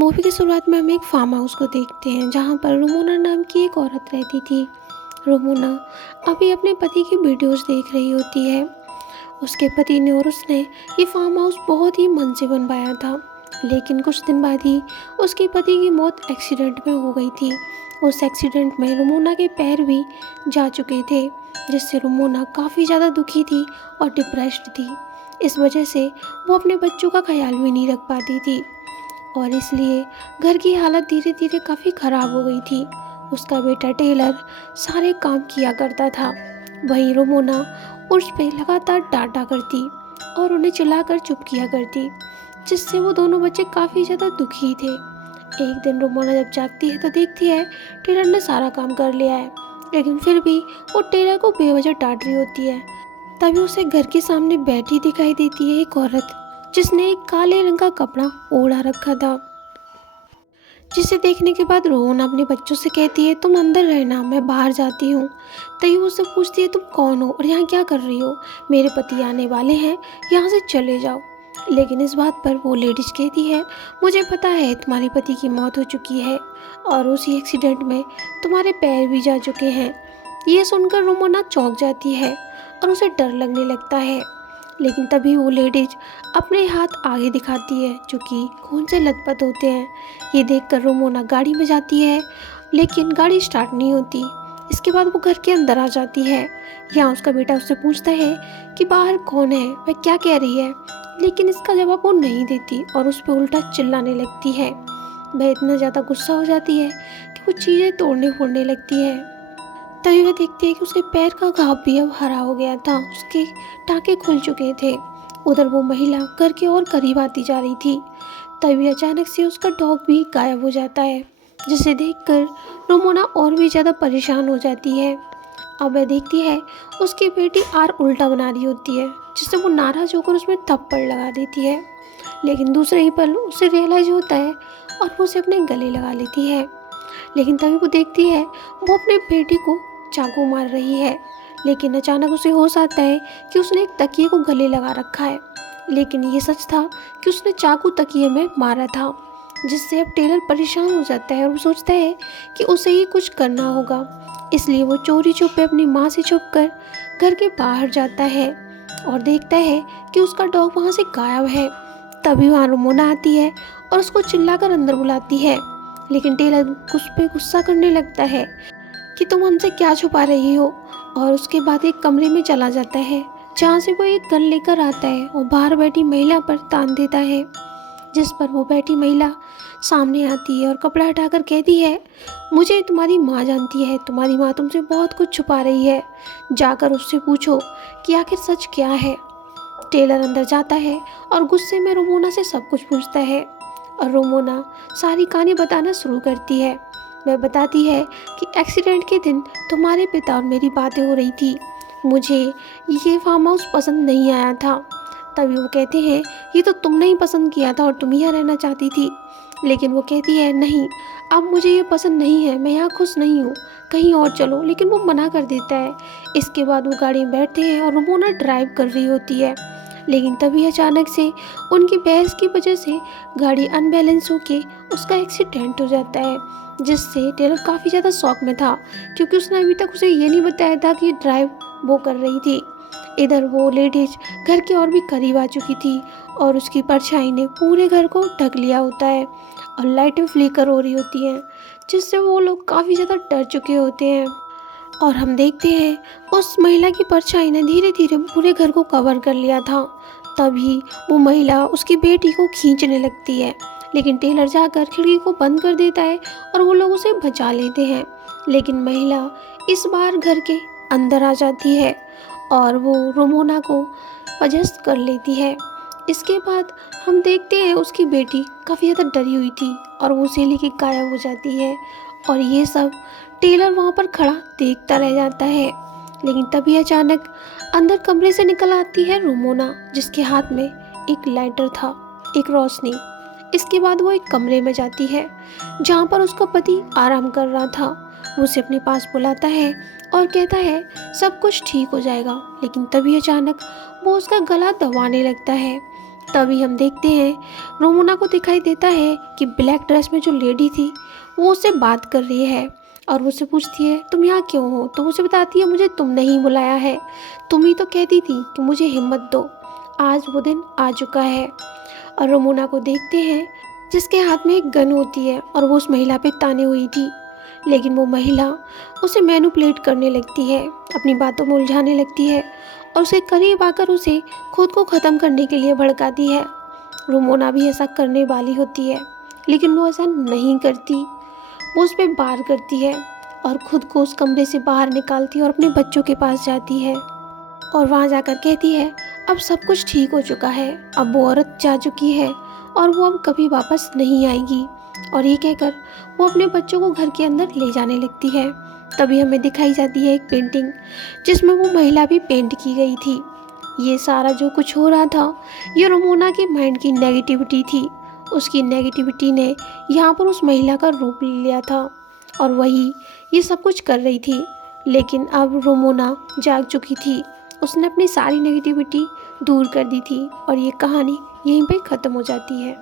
Movie की शुरुआत में हम एक फार्म हाउस को देखते हैं जहाँ पर रोमोना नाम की एक औरत रहती थी। रोमोना अभी अपने पति की वीडियोस देख रही होती है। उसके पति ने और उसने ये फार्म हाउस बहुत ही मन से बनवाया था, लेकिन कुछ दिन बाद ही उसके पति की मौत एक्सीडेंट में हो गई थी। उस एक्सीडेंट में रोमोना के पैर भी जा चुके थे, जिससे रोमोना काफ़ी ज़्यादा दुखी थी और डिप्रेस्ड थी। इस वजह से वो अपने बच्चों का ख्याल भी नहीं रख पाती थी और इसलिए घर की हालत धीरे धीरे काफ़ी ख़राब हो गई थी। उसका बेटा टेलर सारे काम किया करता था, वहीं रोमोना उस पे लगातार डांटा करती और उन्हें चिल्लाकर चुप किया करती, जिससे वो दोनों बच्चे काफ़ी ज़्यादा दुखी थे। एक दिन रोमोना जब जागती है तो देखती है टेलर ने सारा काम कर लिया है, लेकिन फिर भी वो टेलर को बेवजह डांट रही होती है। तभी उसे घर के सामने बैठी दिखाई देती है एक औरत, जिसने एक काले रंग का कपड़ा ओढ़ा रखा था। जिसे देखने के बाद रोहन अपने बच्चों से कहती है, तुम अंदर रहना, मैं बाहर जाती हूँ। तभी वो उससे पूछती है, तुम कौन हो और यहाँ क्या कर रही हो? मेरे पति आने वाले हैं, यहाँ से चले जाओ। लेकिन इस बात पर वो लेडीज कहती है, मुझे पता है तुम्हारे पति की मौत हो चुकी है और उसी एक्सीडेंट में तुम्हारे पैर भी जा चुके हैं। ये सुनकर रोमोना चौंक जाती है और उसे डर लगने लगता है। लेकिन तभी वो लेडीज अपने हाथ आगे दिखाती है जो कि खून से लथपथ होते हैं। ये देखकर रोमोना गाड़ी में जाती है, लेकिन गाड़ी स्टार्ट नहीं होती। इसके बाद वो घर के अंदर आ जाती है। यहाँ उसका बेटा उससे पूछता है कि बाहर कौन है, वह क्या कह रही है, लेकिन इसका जवाब वो नहीं देती और उस पर उल्टा चिल्लाने लगती है। वह इतना ज़्यादा गुस्सा हो जाती है कि वो चीज़ें तोड़ने फोड़ने लगती है। तभी वह देखती है कि उसके पैर का घाव भी अब हरा हो गया था, उसके टाँके खुल चुके थे। उधर वो महिला घर के और करीब आती जा रही थी। तभी अचानक से उसका डॉग भी गायब हो जाता है, जिसे देखकर रोमोना और भी ज़्यादा परेशान हो जाती है। अब वह देखती है उसकी बेटी आर उल्टा बना रही होती है, जिससे वो नाराज़ होकर उसमें थप्पड़ लगा देती है। लेकिन दूसरे ही पल उसे रियलाइज होता है और वो उसे अपने गले लगा लेती है। लेकिन तभी वो देखती है वो अपने बेटी को चाकू मार रही है, लेकिन अचानक उसे होश आता है कि उसने एक तकिए को गले लगा रखा है। लेकिन ये सच था कि उसने चाकू तकिए में मारा था, जिससे अब टेलर परेशान हो जाता है और वो सोचता है कि उसे ही कुछ करना होगा। इसलिए वो चोरी छुपे अपनी माँ से छुपकर घर के बाहर जाता है और देखता है कि उसका डॉग वहाँ से गायब है। तभी वहाँ रोमोना आती है और उसको चिल्लाकर अंदर बुलाती है, लेकिन टेलर उस पर गुस्सा करने लगता है कि तुम हमसे क्या छुपा रही हो, और उसके बाद एक कमरे में चला जाता है जहाँ से वो एक गन लेकर आता है और बाहर बैठी महिला पर तान देता है, जिस पर वो बैठी महिला सामने आती है और कपड़ा हटाकर कहती है, मुझे तुम्हारी माँ जानती है, तुम्हारी माँ तुमसे बहुत कुछ छुपा रही है, जाकर उससे पूछो कि आखिर सच क्या है। टेलर अंदर जाता है और गुस्से में रोमोना से सब कुछ पूछता है और रोमोना सारी कहानी बताना शुरू करती है। वह बताती है कि एक्सीडेंट के दिन तुम्हारे पिता और मेरी बातें हो रही थी, मुझे ये फार्म हाउस पसंद नहीं आया था। तभी वो कहते हैं, ये तो तुमने ही पसंद किया था और तुम यहाँ रहना चाहती थी। लेकिन वो कहती है, नहीं, अब मुझे ये पसंद नहीं है, मैं यहाँ खुश नहीं हूँ, कहीं और चलो। लेकिन वो मना कर देता है। इसके बाद वो गाड़ी में बैठते हैं और रोमोना ड्राइव कर रही होती है, लेकिन तभी अचानक से उनकी बहस की वजह से गाड़ी अनबैलेंस होके उसका एक्सीडेंट हो जाता है, जिससे टेलर काफ़ी ज़्यादा शॉक में था, क्योंकि उसने अभी तक उसे ये नहीं बताया था कि ड्राइव वो कर रही थी। इधर वो लेडीज घर के और भी करीब आ चुकी थी और उसकी परछाई ने पूरे घर को ढक लिया होता है और लाइटें फ्लिकर हो रही होती हैं, जिससे वो लोग काफ़ी ज़्यादा डर चुके होते हैं। और हम देखते हैं उस महिला की परछाई ने धीरे धीरे पूरे घर को कवर कर लिया था। तभी वो महिला उसकी बेटी को खींचने लगती है, लेकिन टेलर जाकर खिड़की को बंद कर देता है और वो लोग उसे बचा लेते हैं। लेकिन महिला इस बार घर के अंदर आ जाती है और वो रोमोना को पजेस्ट कर लेती है। इसके बाद हम देखते हैं उसकी बेटी काफ़ी ज़्यादा डरी हुई थी और वो उसे लेके गायब हो जाती है और ये सब टेलर वहाँ पर खड़ा देखता रह जाता है। लेकिन तभी अचानक अंदर कमरे से निकल आती है रोमोना, जिसके हाथ में एक लाइटर था, एक रोशनी। इसके बाद वो एक कमरे में जाती है जहाँ पर उसका पति आराम कर रहा था। वो उसे अपने पास बुलाता है और कहता है सब कुछ ठीक हो जाएगा। लेकिन तभी अचानक वो उसका गला दबाने लगता है तभी हम देखते हैं रोमोना को दिखाई देता है कि ब्लैक ड्रेस में जो लेडी थी वो उससे बात कर रही है और वो उससे पूछती है तुम यहाँ क्यों हो। तो वो उसे बताती है मुझे तुमने ही बुलाया है, तुम ही तो कहती थी कि मुझे हिम्मत दो, आज वो दिन आ चुका है। और रोमोना को देखते हैं जिसके हाथ में एक गन होती है और वो उस महिला पे ताने हुई थी, लेकिन वो महिला उसे मैनिपुलेट करने लगती है, अपनी बातों में उलझाने लगती है और उसके करीब आकर उसे खुद को ख़त्म करने के लिए भड़काती है। रोमोना भी ऐसा करने वाली होती है लेकिन वो ऐसा नहीं करती, वो उस पर वार करती है और ख़ुद को उस कमरे से बाहर निकालती है और अपने बच्चों के पास जाती है और वहाँ जाकर कहती है अब सब कुछ ठीक हो चुका है, अब वो औरत जा चुकी है और वो अब कभी वापस नहीं आएगी। और ये कहकर वो अपने बच्चों को घर के अंदर ले जाने लगती है। तभी हमें दिखाई जाती है एक पेंटिंग जिसमें वो महिला भी पेंट की गई थी। ये सारा जो कुछ हो रहा था ये रोमोना की माइंड की नेगेटिविटी थी, उसकी नेगेटिविटी ने यहाँ पर उस महिला का रूप ले लिया था और वही ये सब कुछ कर रही थी। लेकिन अब रोमोना जाग चुकी थी, उसने अपनी सारी नेगेटिविटी दूर कर दी थी और ये कहानी यहीं पे ख़त्म हो जाती है।